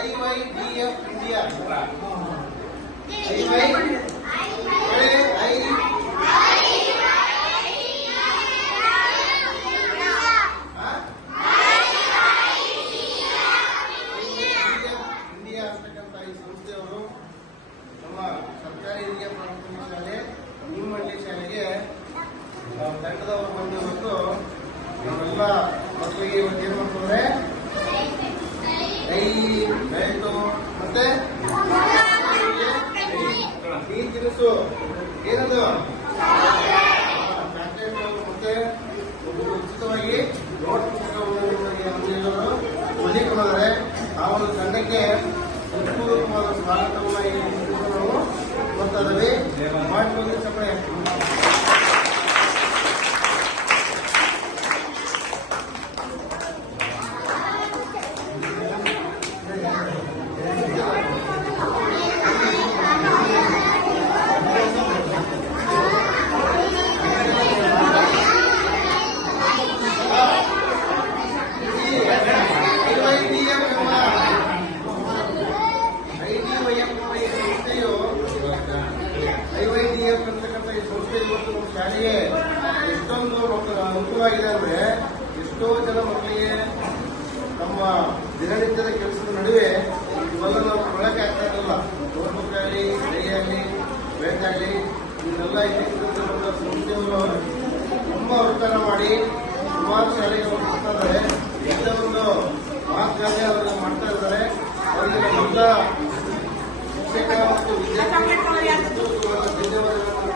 IYDF India ಅಂತಕ್ಕಂಥ ಈ ಸಂಸ್ಥೆಯವರು ನಮ್ಮ ಸರ್ಕಾರಿ ಹಿರಿಯ ಪ್ರಾಥಮಿಕ ಶಾಲೆ ನಿಮ್ಮಳ್ಳಿ ಶಾಲೆಗೆ ತಂಡದವರು ಬಂದು ಇವತ್ತು ನಾವೆಲ್ಲ ಮಕ್ಕಳಿಗೆ ಇವತ್ತು ಏನ್ ಮಾಡ್ತಾರೆ ಆಯ್ತು ಮತ್ತೆ ನೀರು ತಿನಿಸು ಏನದು ಮತ್ತೆ ಉಚಿತವಾಗಿ ನೋಟ್ ಪುಸ್ತಕವನ್ನು ಒದಗಿಕೊಂಡಿದ್ದಾರೆ. ಆ ಒಂದು ತಂಡಕ್ಕೆ ಹೃತ್ಪೂರ್ವಕವಾದ ಸ್ವಾಗತವನ್ನು ನಾವು ಕೊಡ್ತಾ ಇದ್ದೀವಿ. ಮಾಡ್ಕೊಂಡು ಚಪ್ಪಳೆ IYDF ಅಂತಕ್ಕಂಥ ಈ ಸಂಸ್ಥೆ ಇವತ್ತು ನಮ್ಮ ಶಾಲೆಗೆ ಎಷ್ಟೊಂದು ಅನುಕೂಲವಾಗಿದೆ ಅಂದ್ರೆ ಎಷ್ಟೋ ಜನ ಮಕ್ಕಳಿಗೆ ನಮ್ಮ ದಿನನಿತ್ಯದ ಕೆಲಸದ ನಡುವೆ ಇವೆಲ್ಲ ನಾವು ಬಳಕೆ ಆಗ್ತಾ ಇರಲಿಲ್ಲ. ನೋಟ್ಬುಕ್ ಆಗಲಿ, ಕೈಯಾಗಲಿ, ಬ್ಯಾಂಕ್ ಆಗಲಿ ಇದೆಲ್ಲ ಇಲ್ಲಿಂದ ಸಂಸ್ಥೆಯವರು ತುಂಬಾ ಅನುದಾನ ಮಾಡಿ ಸುಮಾರು ಶಾಲೆಗೆ ಕೊಡ್ತಾ ಇದ್ದಾರೆ. ಇಂಥ ಒಂದು ಮಹಾತ್ಮಾಗಾಂಧಿ ಅವರೆಲ್ಲ ಮಾಡ್ತಾ ಇದ್ದಾರೆ. ಅವರಿಗೆ ನಮ್ಮೆಲ್ಲ ಶಿಕ್ಷಕ ಮತ್ತು ವಿದ್ಯಾರ್ಥಿ ಧನ್ಯವಾದಗಳನ್ನು.